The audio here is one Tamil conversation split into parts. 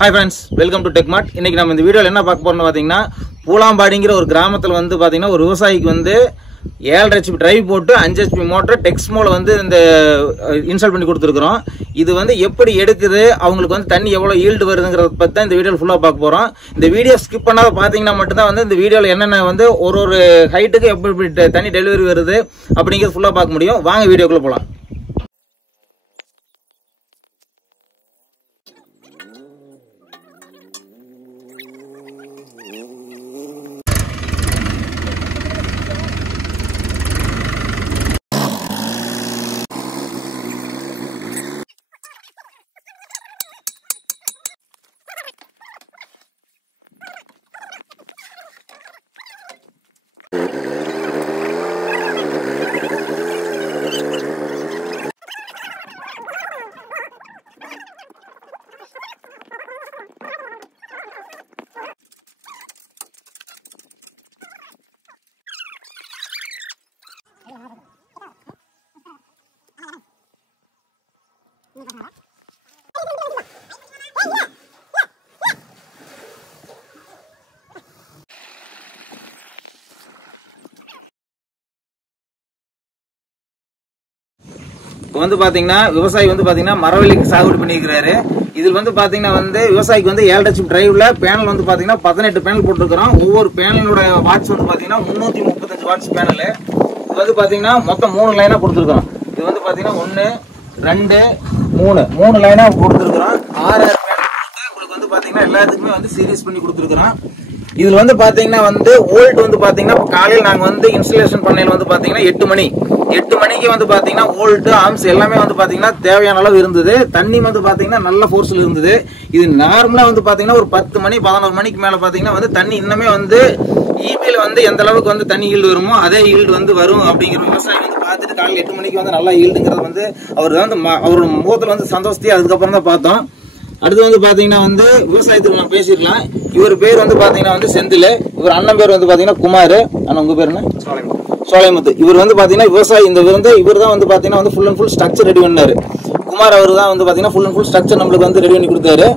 Hi friends, welcome to TechMart. இன்னைக்கு நம்ம இந்த வீடியோல என்ன பார்க்க போறோம்னு பாத்தீங்கன்னா பூலாம்பாடிங்கிற ஒரு கிராமத்துல வந்து பாத்தீங்கன்னா ஒரு விவசாயிக்கு வந்து 7.5 HP டிரைவ் போட்டு 5 HP மோட்டார் டெக்ஸ்மோல வந்து இந்த இன்ஸ்டால் பண்ணி கொடுத்துருக்கோம். இது வந்து எப்படி எடுக்குது, அவங்களுக்கு வந்து தண்ணி எவ்வளவு ஈல்டு வருதுங்கறத பத்தி தான் இந்த வீடியோல ஃபுல்லா பார்க்க போறோம். இந்த வீடியோ ஸ்கிப் பண்ணாத பாத்தீங்கன்னா மட்டும் தான் வந்து இந்த வீடியோல என்னென்ன வந்து ஒரு ஹைட்டுக்கு எப்படி தண்ணி டெலிவரி வருது அப்படிங்கறது ஃபுல்லா பார்க்க முடியும். வாங்க வீடியோக்குள்ள போலாம். வந்து பாத்தீங்கன்னா விவசாயி வந்து பாத்தீங்கன்னா மரவள்ளிக்கு சாகுபடி பண்ணிக்கிறாரு. இதுல வந்து பாத்தீங்கன்னா வந்து விவசாயிக்கு வந்து 7.5 HP டிரைவ்ல பேனல் வந்து பாத்தீங்கன்னா 18 பேனல் போட்டுருக்கோம். ஒவ்வொரு பேனலோட வாட்ஸ் வந்து பாத்தீங்கன்னா 335 வாட்ஸ் பேனல். இது வந்து பாத்தீங்கன்னா மொத்தம் 3 லைனா கொடுத்துருக்கோம். இது வந்து பாத்தீங்கன்னா 1 2 3 லைனா கொடுத்துருக்கோம். 6 பேனல் உங்களுக்கு வந்து பாத்தீங்கன்னா எல்லாத்துக்குமே வந்து சீரிஸ் பண்ணி கொடுத்துருக்கோம். இதுல வந்து பாத்தீங்கன்னா வந்து வோல்ட் வந்து பாத்தீங்கன்னா காலையில நாங்க வந்து இன்ஸ்டாலேஷன் பண்ணையில வந்து பாத்தீங்கன்னா 8 மணிக்கு வந்து பாத்தீங்கன்னா வோல்ட் ஆம்ஸ் எல்லாமே வந்து பாத்தீங்கன்னா தேவையான அளவு இருந்தது. தண்ணி வந்து பாத்தீங்கன்னா நல்ல ஃபோர்ஸ்ல இருந்தது. இது நார்மலா வந்து பாத்தீங்கன்னா ஒரு 10 மணி 11 மணிக்கு மேல பாத்தீங்கன்னா வந்து தண்ணி இன்னமே வந்து ஈபில வந்து எந்த அளவுக்கு வந்து தண்ணி ஈல்டு வருமோ அதே ஈல்டு வந்து வரும் அப்படிங்கிற விவசாயி வந்து பார்த்துட்டு காலையில் 8 மணிக்கு வந்து நல்லா ஈல்டுங்கிறது வந்து அவர் வந்து அவரோட முகத்துல வந்து சந்தோஷத்தையே அதுக்கப்புறம் தான் பார்த்தோம். அடுத்து வந்து பாத்தீங்கன்னா வந்து விவசாயத்துக்கு நம்ம பேசிக்கலாம். இவர் பேர் வந்து பாத்தீங்கன்னா வந்து செந்தில். இவர் அண்ணன் பேர் வந்து பாத்தீங்கன்னா குமார். அண்ணன் உங்க பேர் என்ன? சோலைமுத்து. இவர் வந்து பாத்தீங்கன்னா விவசாயி. இவர் தான் வந்து பாத்தீங்கன்னா வந்து full and full structure ready பண்ணாரு. குமார் அவர் தான் வந்து பாத்தீங்கன்னா ஃபுல் அண்ட் ஃபுல் ஸ்ட்ரக்சர் நம்மளுக்கு வந்து ரெடி பண்ணி கொடுத்தாரு.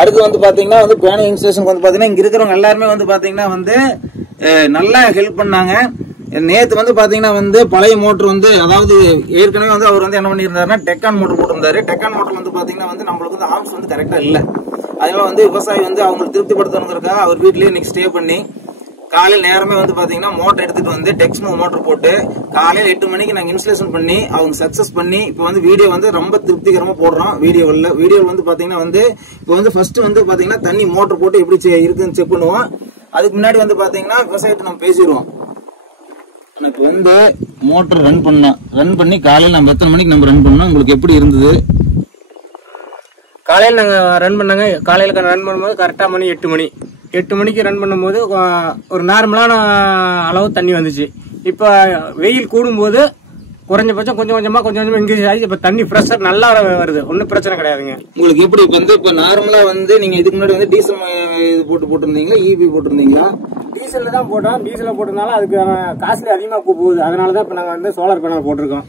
அடுத்து வந்து பாத்தீங்கன்னா வந்து பேனல் இன்ஸ்டலேஷனுக்கு வந்து பாத்தீங்கன்னா இங்க இருக்கிறவங்க எல்லாருமே வந்து பாத்தீங்கன்னா வந்து நல்லா ஹெல்ப் பண்ணாங்க. நேத்து வந்து பாத்தீங்கன்னா வந்து பழைய மோட்டர் வந்து அதாவது ஏற்கனவே வந்து அவர் வந்து என்ன பண்ணியிருந்தாருன்னா டெக்கான் மோட்டர் போட்டிருந்தாரு. டெக்கான் மோட்டர் வந்து பாத்தீங்கன்னா வந்து நம்மளுக்கு வந்து ஆர்ம்ஸ் வந்து கரெக்டா இல்ல. அதனால வந்து விவசாயி வந்து அவங்களுக்கு திருப்திப்படுத்தணுங்கிறதுக்காக அவர் வீட்லயே இன்னைக்கு ஸ்டே பண்ணி காலையில் நேரமே வந்து பாத்தீங்கன்னா மோட்டர் எடுத்துட்டு வந்து டெக்ஸ்மோ மோட்டர் போட்டு காலையில் 8 மணிக்கு நாங்க இன்ஸ்டலேஷன் பண்ணி அவங்க சக்சஸ் பண்ணி இப்போ வந்து வீடியோ வந்து ரொம்ப திருப்திகரமா போடுறோம். வீடியோ வந்து பாத்தீங்கன்னா வந்து இப்போ வந்து ஃபர்ஸ்ட் வந்து பாத்தீங்கன்னா தண்ணி மோட்டர் போட்டு எப்படி இருக்குன்னு செக் பண்ணுவோம். அதுக்கு முன்னாடி வந்து பாத்தீங்கன்னா விவசாயத்தை நம்ம பேசிடுவோம். எனக்கு வந்து மோட்டர் ரன் பண்ணி காலையில் நம்ம எத்தனை மணிக்கு நம்ம ரன் பண்ணோம், உங்களுக்கு எப்படி இருந்தது? காலையில் நாங்கள் ரன் பண்ணாங்க. காலையில் ரன் பண்ணும்போது கரெக்டாக மணி 8 மணிக்கு ரன் பண்ணும்போது ஒரு நார்மலான அளவு தண்ணி வந்துச்சு. இப்போ வெயில் கூடும்போது குறைஞ்சபட்சம் கொஞ்சம் கொஞ்சமா இன்க்ரீஸ் ஆகி இப்ப தண்ணி பிரஷர் நல்லா வருது. ஒன்னும் பிரச்சனை கிடையாதுங்க. உங்களுக்கு எப்படி இப்ப நார்மலா வந்து நீங்க இதுக்கு முன்னாடி வந்து டீசல் இது போட்டிருந்தீங்களா, இபி போட்டிருந்தீங்களா? டீசல்ல தான் போட்டோம். டீசல்ல போட்டதுனால அதுக்கு காஸ்ட்லி அதிகமா போகுது. அதனாலதான் இப்ப நாங்க வந்து சோலார் பேனல் போட்டிருக்கோம்.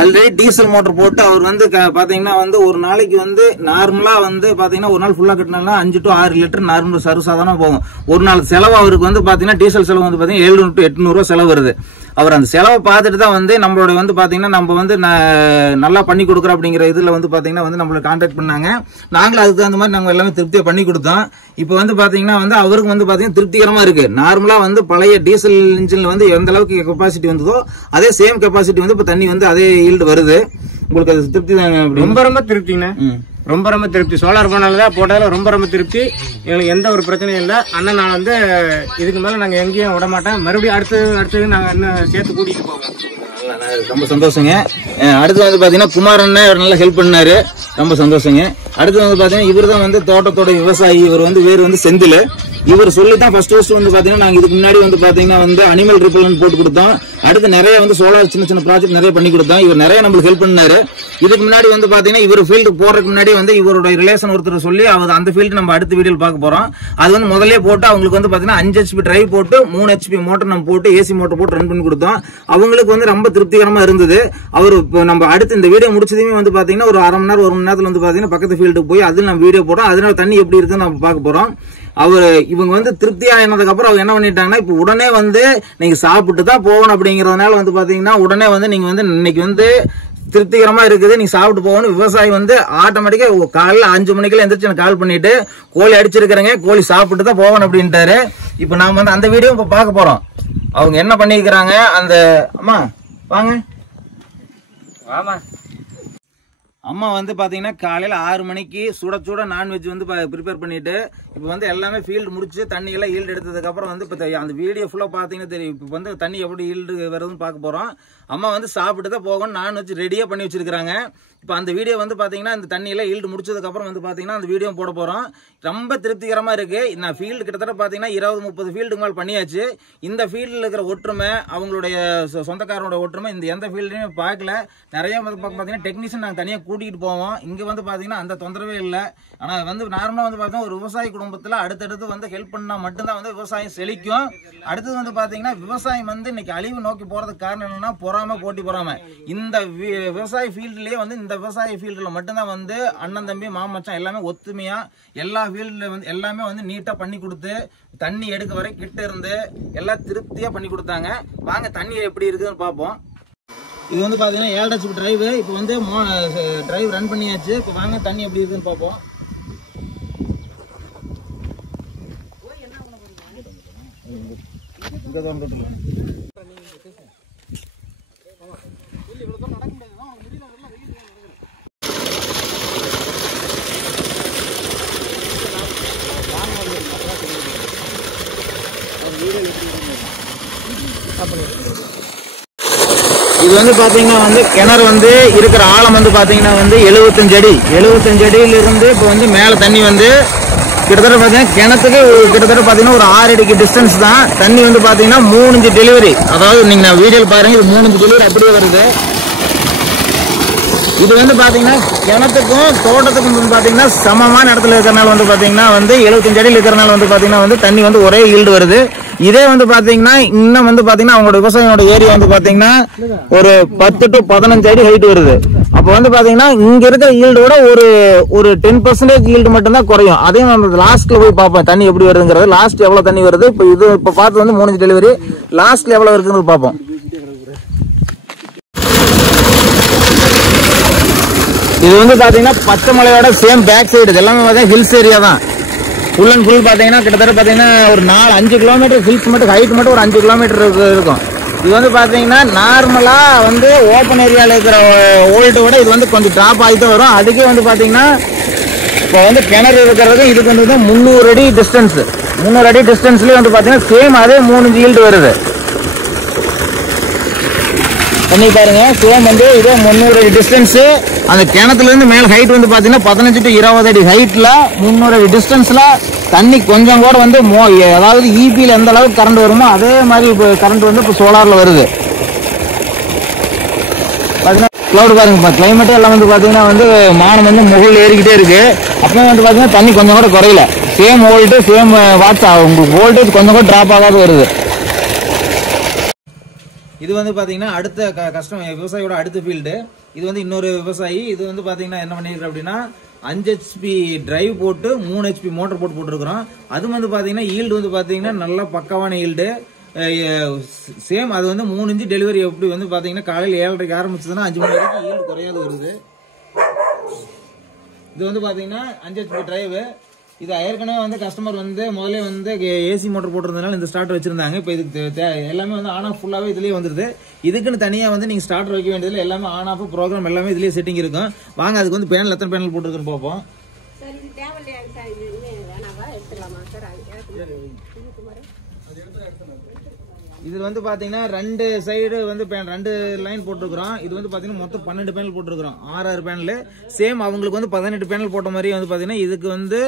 ஆல்ரெடி டீசல் மோட்டர் போட்டு அவர் வந்து பாத்தீங்கன்னா வந்து ஒரு நாளைக்கு வந்து நார்மலா வந்து பாத்தீங்கன்னா ஒரு நாள் ஃபுல்லா கட்டினா 5 to 6 லிட்டர் நார்மல் சர்வசாதாரணமா போகும். ஒரு நாள் செலவு அவருக்கு வந்து பாத்தீங்கன்னா டீசல் செலவு வந்து பாத்தீங்கன்னா 700 to 800 ரூபாய் செலவு வருது. அவர் அந்த செலவை பார்த்துட்டு தான் வந்து நம்மளோட வந்து பாத்தீங்கன்னா நம்ம வந்து நல்லா பண்ணி கொடுக்குறோம் அப்படிங்கிற இதுல வந்து பாத்தீங்கன்னா வந்து நம்மள கான்டாக்ட் பண்ணாங்க. நாங்களும் அதுக்கு தகுந்த மாதிரி நாங்க எல்லாமே திருப்தியா பண்ணி கொடுத்தோம். இப்ப வந்து பாத்தீங்கன்னா வந்து அவருக்கு வந்து பாத்தீங்கன்னா திருப்திகரமா இருக்கு. நார்மலா வந்து பழைய டீசல் இன்ஜின்ல வந்து எந்த அளவுக்கு கெப்பாசிட்டி வந்ததோ அதே சேம் கெப்பாசிட்டி வந்து இப்ப தண்ணி வந்து அதே ஈல்டு வருது. உங்களுக்கு அது திருப்தி தாங்க? ரொம்ப திருப்திங்கண்ணா. ரொம்ப திருப்தி. சோலார் பேனல் தான் போட்டதுல ரொம்ப திருப்தி. எங்களுக்கு எந்த ஒரு பிரச்சனையும் இல்லை. அண்ணன் நான் வந்து இதுக்கு மேல நாங்க எங்கேயும் விட மாட்டேன். மறுபடியும் அடுத்தது நாங்க இன்னும் சேர்த்து கூட்டிட்டு போவோம். ரொம்ப சந்தோஷங்க. அடுத்து வந்து பாத்தீங்கன்னா குமார் அண்ணன் நல்லா ஹெல்ப் பண்ணாரு. ரொம்ப சந்தோஷங்க. அடுத்து வந்து பாத்தீங்கன்னா இவர் தான் வந்து தோட்டத்தோட விவசாயி. இவர் வந்து வேறு வந்து செந்தில். இவர் சொல்லித்தான் ஃபர்ஸ்ட் வந்து பாத்தீங்கன்னா நாங்க இதுக்கு முன்னாடி வந்து பாத்தீங்கன்னா வந்து அனிமல் ரிப்பல்லன்ட் போட்டு கொடுத்தோம். அடுத்து நிறைய வந்து சோலார் சின்ன சின்ன ப்ராஜெக்ட் நிறைய பண்ணி கொடுத்தோம். இவர் நிறைய நம்மளுக்கு ஹெல்ப் பண்ணாரு. இதுக்கு முன்னாடி வந்து பாத்தீங்கன்னா இவர் ஃபீல்டு போறதுக்கு முன்னாடி வந்து இவருடைய ரிலேஷன் ஒருத்தர் சொல்லி அவர் அந்த ஃபீல்டு நம்ம அடுத்த வீடியோல பார்க்க போறோம். அது வந்து முதல்ல போட்டு அவங்களுக்கு வந்து பாத்தீங்கன்னா 5 HP டிரைவ் போட்டு 3 HP மோட்டர் நம்ம போட்டு ஏசி மோட்டர் போட்டு ரன் பண்ணி கொடுத்தோம். அவங்களுக்கு வந்து ரொம்ப திருப்திகரமா இருந்தது. அவர் நம்ம அடுத்து இந்த வீடியோ முடிச்சதுமே வந்து பாத்தீங்கன்னா ஒரு 1/2 மணி நேரம் 1 மணி நேரத்துல வந்து பாத்தீங்கன்னா பக்கத்து ஃபீல்டுக்கு போய் அது நம்ம வீடியோ போடுறோம். அதனால தண்ணி எப்படி இருக்குன்னு நம்ம பார்க்க போறோம். இவங்க வந்து திருப்தியா ஆனதுக்கு அப்புறம் அவங்க என்ன பண்ணிட்டாங்கன்னா இப்ப உடனே வந்து நீங்க சாப்பிட்டு தான் போகணும் அப்படிங்கறதுனால வந்து பாத்தீங்கன்னா உடனே வந்து நீங்க வந்து இன்னைக்கு வந்து திருப்திகரமா இருக்குது நீங்க சாப்பிட்டு போகணும். விவசாயி வந்து ஆட்டோமேட்டிக்கா காலையில 5 மணிக்கெல்லாம் எந்திரிச்சு எனக்கு கால் பண்ணிட்டு கோழி அடிச்சிருக்கிறேங்க, கோழி சாப்பிட்டு தான் போகணும் அப்படின்ட்டாரு. இப்ப நாம வந்து அந்த வீடியோ இப்ப பார்க்க போறோம். அவங்க என்ன பண்ணிருக்கிறாங்க அந்த அம்மா வாங்க. ஆமா அம்மா வந்து பாத்தீங்கன்னா காலையில 6 மணிக்கு சுட சுட நான்வெஜ் வந்து ப்ரிப்பேர் பண்ணிட்டு இப்ப வந்து எல்லாமே ஃபீல்டு முடிச்சு தண்ணி எல்லாம் ஈல்டு எடுத்ததுக்கு அப்புறம் வந்து இப்ப அந்த வீடியோ ஃபுல்லா பாத்தீங்கன்னா தெரியும். இப்ப வந்து தண்ணி எப்படி ஈல்டு வருதுன்னு பார்க்க போறோம். அம்மா வந்து சாப்பிட்டு தான் போகணும் நான்வெஜ் ரெடியா பண்ணி வச்சிருக்காங்க. இப்ப அந்த வீடியோ வந்து பாத்தீங்கன்னா இந்த தண்ணியில ஈல்டு முடிச்சதுக்கு அப்புறம் வந்து பாத்தீங்கன்னா அந்த வீடியோ போட போறோம். ரொம்ப திருப்திகரமா இருக்கு. நான் ஃபீல்டு கிட்டத்தட்ட பாத்தீங்கன்னா 20-30 ஃபீல்டுக்கு மேல் பண்ணியாச்சு. இந்த ஃபீல்டுல இருக்கிற ஒற்றுமை அவங்களுடைய சொந்தக்காரனோட ஒற்றுமை இந்த எந்த ஃபீல்டுமே பார்க்கல. நிறைய வந்து பாத்தீங்கன்னா டெக்னீஷியன் நாங்க தனியா கூட்டிகிட்டு போவோம். இங்க வந்து பாத்தீங்கன்னா அந்த தொந்தரவே இல்லை. ஆனா வந்து நார்மலா வந்து பாத்தீங்கன்னா ஒரு விவசாய குடும்பத்துல அடுத்தடுத்து வந்து ஹெல்ப் பண்ணா மட்டும்தான் வந்து விவசாயம் செழிக்கும். அடுத்தது வந்து பாத்தீங்கன்னா விவசாயம் வந்து இன்னைக்கு அழிவு நோக்கி போறதுக்கு காரணம் என்னன்னா பொறாம போட்டி பொறாம. இந்த விவசாய ஃபீல்டுலயே வந்து இந்த விவசாய ஃபீல்டுல மட்டும்தான் வந்து அண்ணன் தம்பி மாமச்சான் எல்லாமே ஒத்துமையா எல்லா ஃபீல்டுல வந்து எல்லாமே வந்து நீட்டா பண்ணி கொடுத்து தண்ணி எடுக்க வரை கிட்ட இருந்து எல்லாம் திருப்தியா பண்ணி கொடுத்தாங்க. வாங்க தண்ணி எப்படி இருக்குதுன்னு பார்ப்போம். இது வந்து பாத்தீங்கன்னா 7 HP டிரைவ். இப்போ வந்து டிரைவ் ரன் பண்ணியாச்சு. இப்போ வாங்க தண்ணி எப்படி இருக்குன்னு பார்ப்போம். இது வந்து பாத்தீங்கன்னா வந்து கிணறு வந்து இருக்கிற ஆழம் வந்து பாத்தீங்கன்னா வந்து 75 அடி. 75 அடியில இருந்து இப்போ வந்து மேல தண்ணி வந்து கிட்டத்தட்ட பாத்தீங்கன்னா கிணத்துக்கு கிட்டத்தட்ட பாத்தீங்கன்னா ஒரு 6 அடிக்கு டிஸ்டன்ஸ் தான். தண்ணி வந்து பாத்தீங்கன்னா 3 இன்ச் டெலிவரி. அதாவது நீங்க வீடியோல பாருங்க இது 3 இன்ச் டெலிவரி அப்படியே வருது. இது வந்து பாத்தீங்கன்னா கிணத்துக்கும் தோட்டத்துக்கும் பாத்தீங்கன்னா சமமான இடத்துல இருக்கிறனால வந்து பாத்தீங்கன்னா வந்து 75 அடியில் இருக்கிறனால வந்து பாத்தீங்கன்னா வந்து தண்ணி வந்து ஒரே ஈல்டு வருது. இதே வந்து பாத்தீங்கன்னா இன்னும் வந்து பாத்தீங்கன்னா அவங்களோட விவசாயியோட ஏரியா வந்து பாத்தீங்கன்னா ஒரு 10 to 15 அடி ஹைட் வருது. அப்ப வந்து பாத்தீங்கன்னா இங்க இருக்கிற ஈல்டோட ஒரு 10% ஈல்டு மட்டும் தான் குறையும். அதையும் நம்ம லாஸ்ட்ல போய் பார்ப்போம் தண்ணி எப்படி வருதுங்கிறது. லாஸ்ட் எவ்வளவு தண்ணி வருது இப்ப இது இப்ப பார்த்து வந்து 3 இன்ச் டெலிவரி லாஸ்ட்ல எவ்வளவு இருக்குன்னு பார்ப்போம். இது வந்து பாத்தீங்கன்னா பச்சை மலையோட சேம் பேக் சைடு எல்லாமே பாத்தீங்கன்னா ஹில்ஸ் ஏரியா தான். ஃபுல் அண்ட் ஃபுல் பாத்தீங்கன்னா கிட்டத்தட்ட பாத்தீங்கன்னா ஒரு 4-5 கிலோமீட்டர் ஹில்ஸ் மட்டும் ஹைட் மட்டும் ஒரு 5 கிலோமீட்டர் இருக்கும். இது வந்து பாத்தீங்கன்னா நார்மலா வந்து ஓப்பன் ஏரியால இருக்கிற ஓல்டு விட இது வந்து கொஞ்சம் டிராப் ஆகிட்டு வரும். அதுக்கே வந்து பாத்தீங்கன்னா இப்போ வந்து கிணறு இருக்கிறது இதுக்கு வந்து 300 அடி டிஸ்டன்ஸ். 300 அடி டிஸ்டன்ஸ்லயே வந்து பாத்தீங்கன்னா சேம் அதே 3 இன்ச் ஈல்டு வருது. பண்ணி பாருங்க சேம் வந்து இதே 300 அடி டிஸ்டன்ஸ். அந்த கிணத்துல இருந்து மேல ஹைட் வந்து பாத்தீங்கன்னா 15 to 20 அடி ஹைட்ல 300 அடி டிஸ்டன்ஸ்ல தண்ணி கொஞ்சம் கூட வந்து அதாவது ஈபியில எந்த அளவுக்கு கரண்ட் வருமோ அதே மாதிரி கரண்ட் வந்து இப்போ சோலார்ல வருது. கிளவுட் பாருங்க கிளைமேட்டே எல்லாம் வந்து பாத்தீங்கன்னா வந்து மானம் வந்து முகல் ஏறிக்கிட்டே இருக்கு. அப்பவே வந்து பாத்தீங்கன்னா தண்ணி கொஞ்சம் கூட குறையல. சேம் வோல்டேஜ் சேம் வாட்ஸ் உங்களுக்கு வோல்டேஜ் கொஞ்சம் கூட டிராப் ஆகாத வருது. இது வந்து பாத்தீங்கன்னா அடுத்த விவசாயியோட அடுத்த ஃபீல்டு. இது வந்து இன்னொரு விவசாயி. இது வந்து பாத்தீங்கன்னா என்ன பண்ணிருக்கோம் அப்படின்னா 5 HP டிரைவ் போட்டு 3 HP மோட்டர் போட்டுருக்கிறோம். அது வந்து பாத்தீங்கன்னா ஈல்டு வந்து பாத்தீங்கன்னா நல்ல பக்காவான ஈல்டு. சேம் அது வந்து 3 இன்ச் டெலிவரி. எப்படி வந்து பாத்தீங்கன்னா காலையில் 7:30 ஆரம்பிச்சதுன்னா 5 மணி வரைக்கும் ஈல்டு குறையாது வருது. இது வந்து பாத்தீங்கன்னா 5 HP டிரைவ். இது ஏற்கனவே வந்து கஸ்டமர் வந்து முதல்ல வந்து ஏசி மோட்டர் போட்டிருந்ததுனால இந்த ஸ்டார்டர் வச்சிருந்தாங்க. இப்போ இதுக்கு எல்லாமே வந்து ஆன் ஆஃப் ஃபுல்லாவே இதுலயே வந்துருது. இதுக்குன்னு தனியா வந்து நீங்க ஸ்டார்டர் வைக்க வேண்டியதுல எல்லாமே ஆன் ஆஃப் ப்ரோக்ராம் எல்லாமே இதுலயே செட்டிங் இருக்கும். வாங்க அதுக்கு வந்து பேனல் எத்தனை பேனல் போட்டுருக்குன்னு பார்ப்போம். இது வந்து பாத்தீங்கன்னா 2 சைடு வந்து ரெண்டு லைன் போட்டுருக்கோம். இது வந்து பாத்தீங்கன்னா மொத்தம் 12 பேனல் போட்டுருக்கோம். 6 பேனல் சேம் அவங்களுக்கு வந்து 18 பேனல் போட்ட மாதிரி வந்து பாத்தீங்கன்னா இதுக்கு வந்து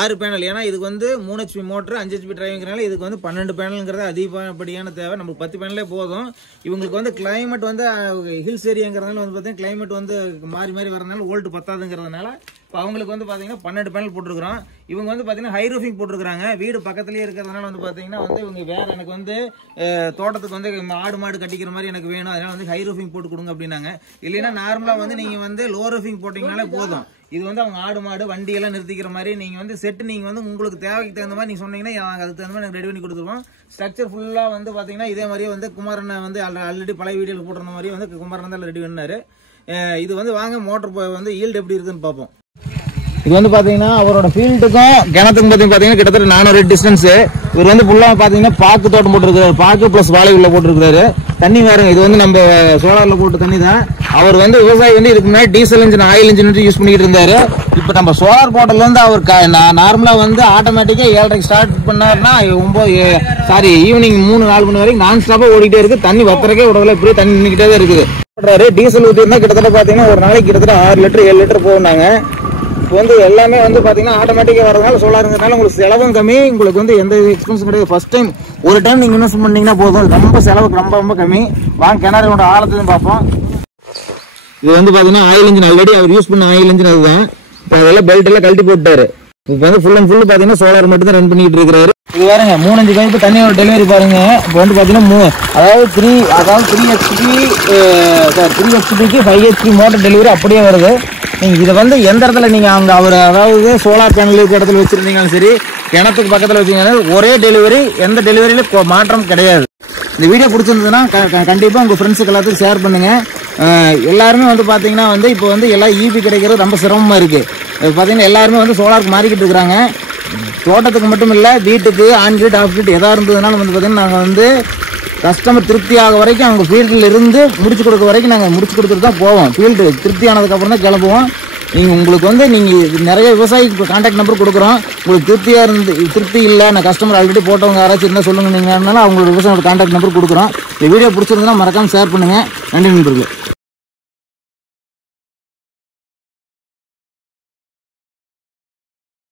6 பேனல். ஏன்னா இதுக்கு வந்து 3 HP மோட்டர் 5 HP டிரைவிங்கிறனால இதுக்கு வந்து 12 பேனல்ங்கிறது அதிகப்படியான தேவை. நமக்கு 10 பேனலே போதும். இவங்களுக்கு வந்து கிளைமேட் வந்து ஹில்ஸ் ஏரியாங்கிறதுனால வந்து பாத்தீங்கன்னா கிளைமேட் வந்து மாறி மாறி வரதுனால வோல்ட் பத்தாதுங்கிறதுனால இப்போ அவங்களுக்கு வந்து பாத்தீங்கன்னா 12 பேனல் போட்டுருக்கோம். இவங்க வந்து பாத்தீங்கன்னா ஹை ரூஃபிங் போட்டுருக்காங்க. வீடு பக்கத்துலயே இருக்கிறதுனால வந்து பாத்தீங்கன்னா வந்து இவங்க வேற எனக்கு வந்து தோட்டத்துக்கு வந்து ஆடு மாடு கட்டிக்கிற மாதிரி எனக்கு வேணும், அதனால வந்து ஹை ரூஃபிங் போட்டு கொடுங்க அப்படின்னாங்க. இல்லைன்னா நார்மலா வந்து நீங்க வந்து லோ ரூஃபிங் போட்டீங்கனாலே போதும். இது வந்து அவங்க ஆடு மாடு வண்டி எல்லாம் நிறுத்திக்கிற மாதிரி நீங்க வந்து செட்டு நீங்க வந்து உங்களுக்கு தேவைக்கு தகுந்த மாதிரி நீங்க சொன்னீங்கன்னா அதுக்கு தகுந்த மாதிரி ரெடி பண்ணி கொடுத்துருவோம். ஸ்ட்ரக்சர் ஃபுல்லா வந்து பாத்தீங்கன்னா இதே மாதிரியே வந்து குமாரன் வந்து ஆல்ரெடி பழைய வீடியோல போட்டிருந்த மாதிரி வந்து குமாரன் தான் ரெடி பண்ணாரு. இது வந்து வாங்க மோட்டர் வந்து ஈல்டு எப்படி இருக்குன்னு பார்ப்போம். இது வந்து பாத்தீங்கன்னா அவரோட ஃபீல்டுக்கும் கிணத்துக்கும் பாத்தீங்கன்னா கிட்டத்தட்ட 400 டிஸ்டன்ஸ். இவர் வந்து ஃபுல்லா பாத்தீங்கன்னா பாக்கு தோட்டம் போட்டுருக்காரு. பாக்கு பிளஸ் வாழை உள்ள போட்டுருக்காரு. தண்ணி வேறுங்க, இது வந்து நம்ம சோலார்ல போட்டு தண்ணி தான். அவர் வந்து விவசாயி வந்து இதுக்கு முன்னாடி diesel engine oil engine use பண்ணிட்டு இருந்தாரு. இப்ப நம்ம சோலார் போட்டல இருந்து அவர் நார்மலா வந்து ஆட்டோமேட்டிக்கா 7:30 ஸ்டார்ட் பண்ணாருன்னா ஈவினிங் 3-4 மணி வரைக்கும் நான் ஸ்டாப்பா ஓடிட்டே இருக்கு. தண்ணி வத்துறக்கே விடல, இப்படியே தண்ணி நின்னுக்கிட்டே தான் இருக்குது. டீசல் ஊத்தி இருந்தா கிட்டத்தட்ட பாத்தீங்கன்னா ஒரு நாளைக்கு கிட்டத்தட்ட 6 லிட்டர் 7 லிட்டர் போனாங்க. இப்போ வந்து எல்லாமே வந்து பாத்தீங்கன்னா ஆட்டோமேட்டிக்கா வரதுனால சோலாருங்கிறதுனால உங்களுக்கு செலவும் கம்மி, உங்களுக்கு வந்து எந்த எக்ஸ்பென்ஸும் கிடையாது. ஃபர்ஸ்ட் டைம் ஒரு டைம் நீங்க இன்வெஸ்ட் பண்ணீங்கன்னா போதும். ரொம்ப செலவுக்கு ரொம்ப கம்மி. வாங்க கிணறோட ஆழத்தையும் பார்ப்போம். இது வந்து பாத்தீங்கன்னா ஆயில் இன்ஜின் ஆல்ரெடி அவர் யூஸ் பண்ண ஆயில் இன்ஜின் அதுதான். அதெல்லாம் பெல்ட் எல்லாம் கழட்டி போட்டாரு. இப்போ வந்து ஃபுல் அண்ட் ஃபுல் பாத்தீங்கன்னா சோலார் மட்டும் தான் ரன் பண்ணிட்டு இருக்காரு. இது பாருங்க 3-5 பைப்பு தண்ணியோட டெலிவரி பாருங்க. இப்போ வந்து பாத்தீங்கன்னா அதாவது 3 HPக்கு 5 HP மோட்டர் டெலிவரி அப்படியே வருது. நீங்க இதை வந்து எந்த இடத்துல நீங்க அங்க அவர் அதாவது சோலார் பேனல் இருக்கிற இடத்துல வச்சிருந்தீங்களும் சரி, கிணத்துக்கு பக்கத்துல வச்சீங்கன்னா ஒரே டெலிவரி, எந்த டெலிவரியில மாற்றம் கிடையாது. இந்த வீடியோ பிடிச்சிருந்ததுன்னா கண்டிப்பா உங்க ஃப்ரெண்ட்ஸுக்கு எல்லாத்துக்கும் ஷேர் பண்ணுங்க. எல்லாருமே வந்து பாத்தீங்கன்னா வந்து இப்போ வந்து எல்லாம் ஈபி கிடைக்கிறது ரொம்ப சிரமமா இருக்கு. பாத்தீங்கன்னா எல்லாருமே வந்து சோலாருக்கு மாறிக்கிட்டு இருக்கிறாங்க. தோட்டத்துக்கு மட்டும் இல்ல, வீட்டுக்கு ஆன் கிரிட் ஆஃப் கிரிட் எதா இருந்ததுனால வந்து பாத்தீங்கன்னா நாங்க வந்து கஸ்டமர் திருப்தி ஆக வரைக்கும் அவங்க ஃபீல்டில் இருந்து முடிச்சு கொடுக்க வரைக்கும் நாங்கள் முடிச்சு கொடுத்துட்டு தான் போவோம். ஃபீல்டு திருப்தி ஆனதுக்கப்புறம் தான் கிளம்புவோம். உங்களுக்கு வந்து நீங்கள் நிறைய விவசாயிக்கு கான்டாக்ட் நம்பர் கொடுக்குறோம். உங்களுக்கு திருப்தி இல்லை, நான் கஸ்டமர் ஆல்ரெடி போட்டவங்க யாராச்சும் இருந்தால் சொல்லுங்க, நீங்கனால அவங்களோட விவசாயியோட கான்டாக்ட் நம்பர் கொடுக்குறோம். இந்த வீடியோ பிடிச்சிருந்ததுன்னா மறக்காமல் ஷேர் பண்ணுங்கள். நன்றி நண்பர்களே.